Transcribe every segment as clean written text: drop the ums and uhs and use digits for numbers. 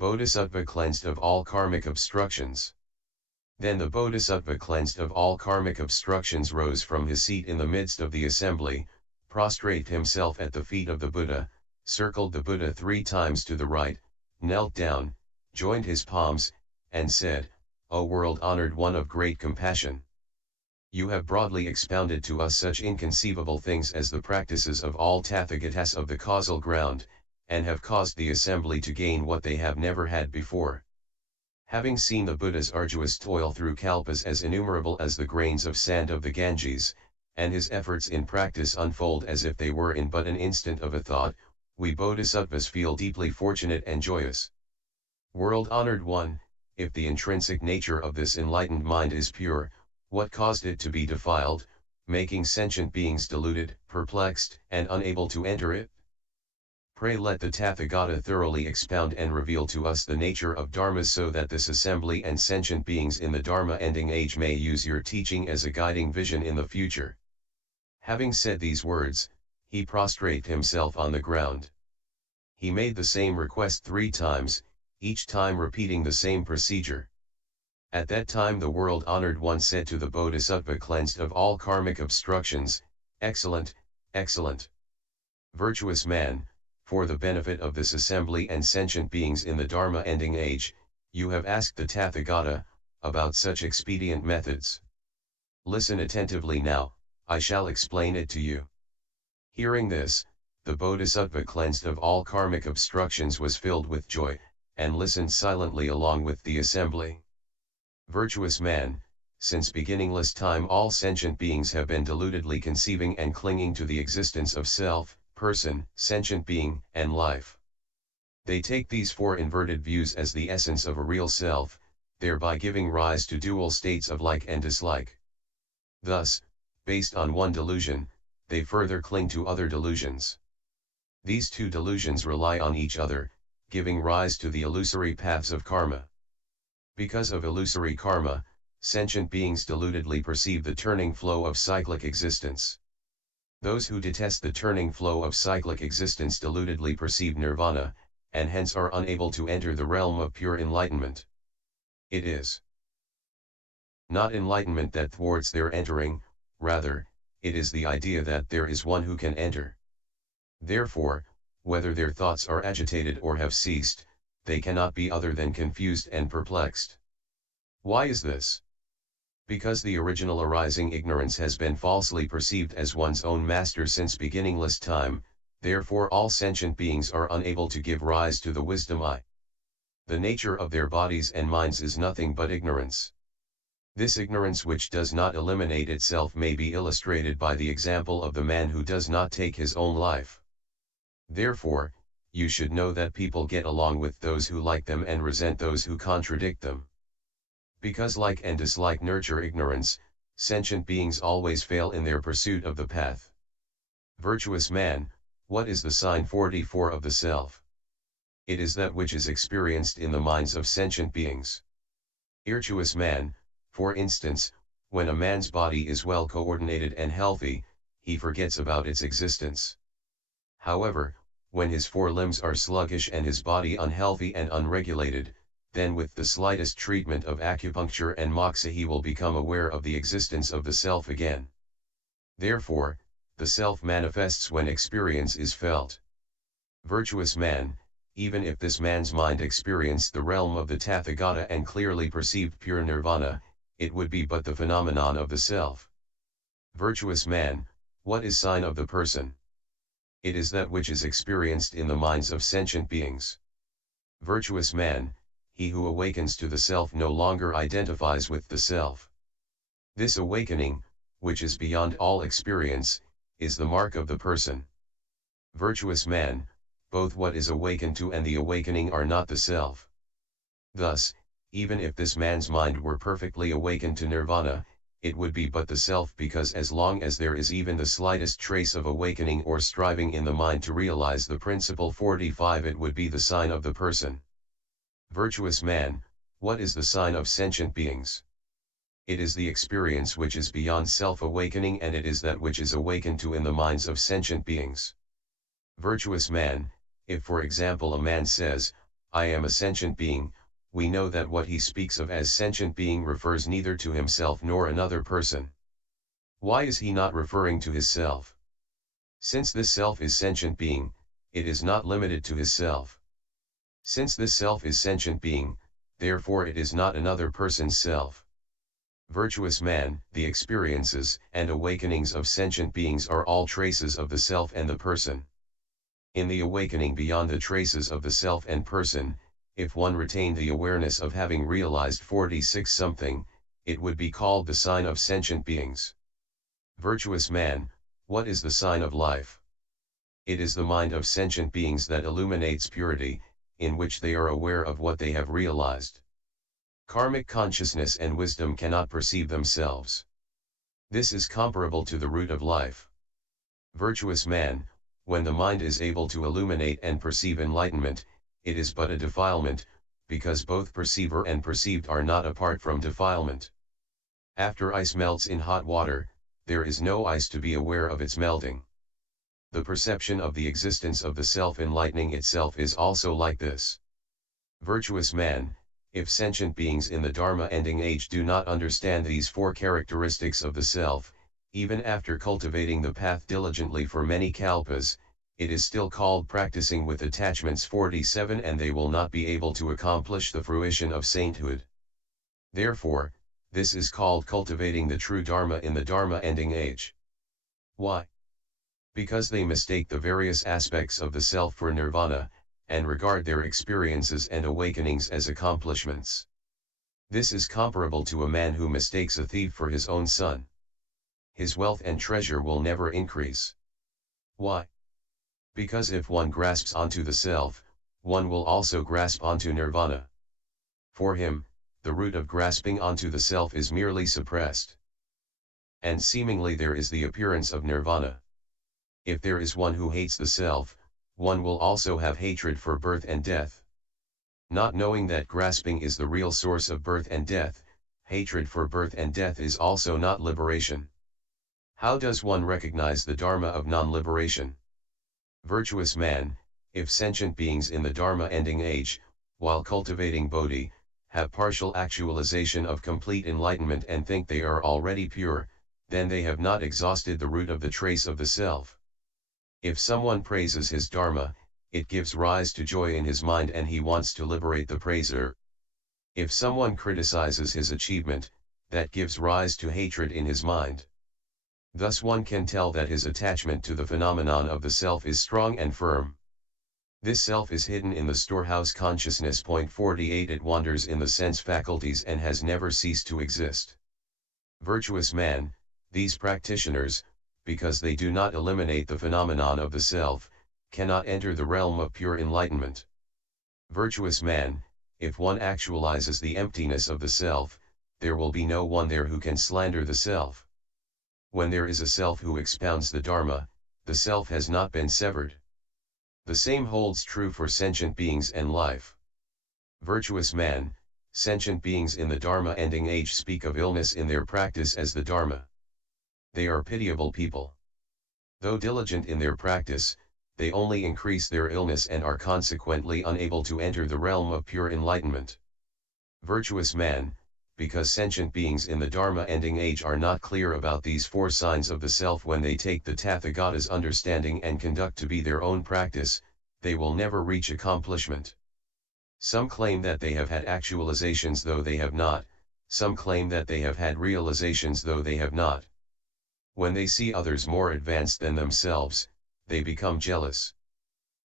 Bodhisattva cleansed of all karmic obstructions. Then the Bodhisattva cleansed of all karmic obstructions rose from his seat in the midst of the assembly, prostrated himself at the feet of the Buddha, circled the Buddha 3 times to the right, knelt down, joined his palms, and said, "O world-honored one of great compassion! You have broadly expounded to us such inconceivable things as the practices of all Tathagatas of the causal ground, and have caused the assembly to gain what they have never had before. Having seen the Buddha's arduous toil through kalpas as innumerable as the grains of sand of the Ganges, and his efforts in practice unfold as if they were in but an instant of a thought, we Bodhisattvas feel deeply fortunate and joyous. World-honored one, if the intrinsic nature of this enlightened mind is pure, what caused it to be defiled, making sentient beings deluded, perplexed, and unable to enter it? Pray let the Tathagata thoroughly expound and reveal to us the nature of dharmas so that this assembly and sentient beings in the dharma-ending age may use your teaching as a guiding vision in the future." Having said these words, he prostrated himself on the ground. He made the same request 3 times, each time repeating the same procedure. At that time the world-honored one said to the Bodhisattva cleansed of all karmic obstructions, "Excellent, excellent. Virtuous man, for the benefit of this assembly and sentient beings in the Dharma-ending age, you have asked the Tathagata about such expedient methods. Listen attentively now, I shall explain it to you." Hearing this, the Bodhisattva cleansed of all karmic obstructions was filled with joy, and listened silently along with the assembly. "Virtuous man, since beginningless time all sentient beings have been deludedly conceiving and clinging to the existence of self, person, sentient being, and life. They take these 4 inverted views as the essence of a real self, thereby giving rise to dual states of like and dislike. Thus, based on one delusion, they further cling to other delusions. These 2 delusions rely on each other, giving rise to the illusory paths of karma. Because of illusory karma, sentient beings deludedly perceive the turning flow of cyclic existence. Those who detest the turning flow of cyclic existence deludedly perceive nirvana, and hence are unable to enter the realm of pure enlightenment. It is not enlightenment that thwarts their entering, rather, it is the idea that there is one who can enter. Therefore, whether their thoughts are agitated or have ceased, they cannot be other than confused and perplexed. Why is this? Because the original arising ignorance has been falsely perceived as one's own master since beginningless time, therefore all sentient beings are unable to give rise to the wisdom I. The nature of their bodies and minds is nothing but ignorance. This ignorance which does not eliminate itself may be illustrated by the example of the man who does not take his own life. Therefore, you should know that people get along with those who like them and resent those who contradict them. Because like and dislike nurture ignorance, sentient beings always fail in their pursuit of the path. Virtuous man, what is the sign 44 of the self? It is that which is experienced in the minds of sentient beings. Virtuous man, for instance, when a man's body is well coordinated and healthy, he forgets about its existence. However, when his 4 limbs are sluggish and his body unhealthy and unregulated, then with the slightest treatment of acupuncture and moxa he will become aware of the existence of the self again. Therefore, the self manifests when experience is felt. Virtuous man, even if this man's mind experienced the realm of the Tathagata and clearly perceived pure nirvana, it would be but the phenomenon of the self. Virtuous man, what is sign of the person? It is that which is experienced in the minds of sentient beings. Virtuous man, he who awakens to the self no longer identifies with the self. This awakening, which is beyond all experience, is the mark of the person. Virtuous man, both what is awakened to and the awakening are not the self. Thus, even if this man's mind were perfectly awakened to nirvana, it would be but the self because as long as there is even the slightest trace of awakening or striving in the mind to realize the principle 45 it would be the sign of the person. Virtuous man, what is the sign of sentient beings? It is the experience which is beyond self-awakening and it is that which is awakened to in the minds of sentient beings. Virtuous man, if for example a man says, I am a sentient being, we know that what he speaks of as sentient being refers neither to himself nor another person. Why is he not referring to his self? Since this self is sentient being, it is not limited to his self. Since this self is sentient being, therefore it is not another person's self. Virtuous man, the experiences and awakenings of sentient beings are all traces of the self and the person. In the awakening beyond the traces of the self and person, if one retained the awareness of having realized 46 something, it would be called the sign of sentient beings. Virtuous man, what is the sign of life? It is the mind of sentient beings that illuminates purity, in which they are aware of what they have realized. Karmic consciousness and wisdom cannot perceive themselves. This is comparable to the root of life. Virtuous man, when the mind is able to illuminate and perceive enlightenment, it is but a defilement, because both perceiver and perceived are not apart from defilement. After ice melts in hot water, there is no ice to be aware of its melting. The perception of the existence of the self enlightening itself is also like this. Virtuous man, if sentient beings in the Dharma ending age do not understand these four characteristics of the self, even after cultivating the path diligently for many kalpas, it is still called practicing with attachments 47, and they will not be able to accomplish the fruition of sainthood. Therefore, this is called cultivating the true Dharma in the Dharma ending age. Why? Because they mistake the various aspects of the self for nirvana, and regard their experiences and awakenings as accomplishments. This is comparable to a man who mistakes a thief for his own son. His wealth and treasure will never increase. Why? Because if one grasps onto the self, one will also grasp onto nirvana. For him, the root of grasping onto the self is merely suppressed. And seemingly there is the appearance of nirvana. If there is one who hates the self, one will also have hatred for birth and death. Not knowing that grasping is the real source of birth and death, hatred for birth and death is also not liberation. How does one recognize the Dharma of non-liberation? Virtuous man, if sentient beings in the Dharma ending age, while cultivating Bodhi, have partial actualization of complete enlightenment and think they are already pure, then they have not exhausted the root of the trace of the self. If someone praises his Dharma, it gives rise to joy in his mind and he wants to liberate the praiser. If someone criticizes his achievement, that gives rise to hatred in his mind. Thus one can tell that his attachment to the phenomenon of the self is strong and firm. This self is hidden in the storehouse consciousness. 48 It wanders in the sense faculties and has never ceased to exist. Virtuous man, these practitioners, because they do not eliminate the phenomenon of the self, cannot enter the realm of pure enlightenment. Virtuous man, if one actualizes the emptiness of the self, there will be no one there who can slander the self. When there is a self who expounds the Dharma, the self has not been severed. The same holds true for sentient beings and life. Virtuous man, sentient beings in the Dharma ending age speak of illness in their practice as the Dharma. They are pitiable people. Though diligent in their practice, they only increase their illness and are consequently unable to enter the realm of pure enlightenment. Virtuous man, because sentient beings in the Dharma ending age are not clear about these four signs of the self when they take the Tathagata's understanding and conduct to be their own practice, they will never reach accomplishment. Some claim that they have had actualizations though they have not, some claim that they have had realizations though they have not. When they see others more advanced than themselves, they become jealous.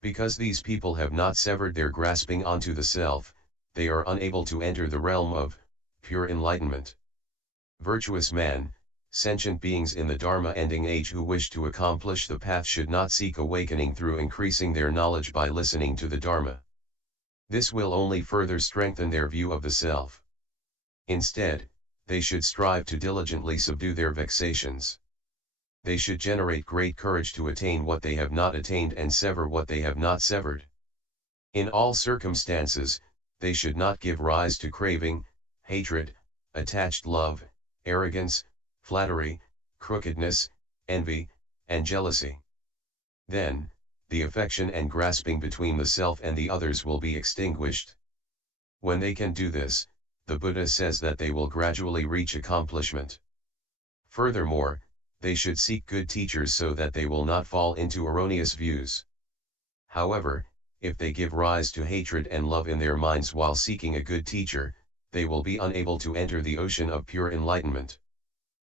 Because these people have not severed their grasping onto the self, they are unable to enter the realm of pure enlightenment. Virtuous man, sentient beings in the Dharma ending age who wish to accomplish the path should not seek awakening through increasing their knowledge by listening to the Dharma. This will only further strengthen their view of the self. Instead, they should strive to diligently subdue their vexations. They should generate great courage to attain what they have not attained and sever what they have not severed. In all circumstances, they should not give rise to craving, hatred, attached love, arrogance, flattery, crookedness, envy, and jealousy. Then, the affection and grasping between the self and the others will be extinguished. When they can do this, the Buddha says that they will gradually reach accomplishment. Furthermore, they should seek good teachers so that they will not fall into erroneous views. However, if they give rise to hatred and love in their minds while seeking a good teacher, they will be unable to enter the ocean of pure enlightenment.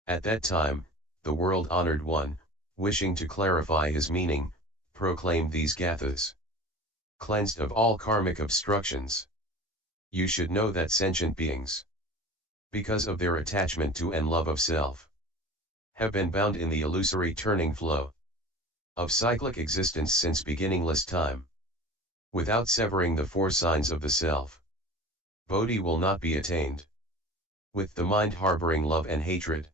At that time, the world-honored one, wishing to clarify his meaning, proclaimed these gathas. Cleansed of all karmic obstructions. You should know that sentient beings, because of their attachment to and love of self, have been bound in the illusory turning flow of cyclic existence since beginningless time. Without severing the four signs of the self, Bodhi will not be attained. With the mind harboring love and hatred,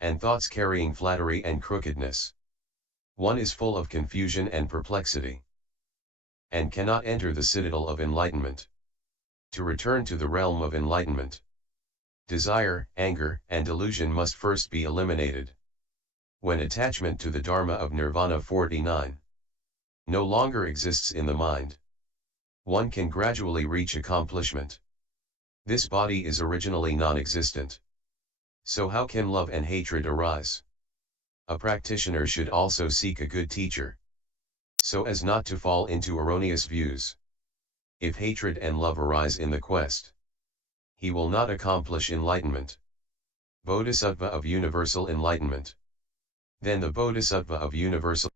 and thoughts carrying flattery and crookedness, one is full of confusion and perplexity, and cannot enter the citadel of enlightenment. To return to the realm of enlightenment, desire, anger, and delusion must first be eliminated. When attachment to the Dharma of Nirvana 49 no longer exists in the mind, one can gradually reach accomplishment. This body is originally non-existent. So how can love and hatred arise? A practitioner should also seek a good teacher, so as not to fall into erroneous views. If hatred and love arise in the quest, he will not accomplish enlightenment. Bodhisattva of universal enlightenment. Then the Bodhisattva of universal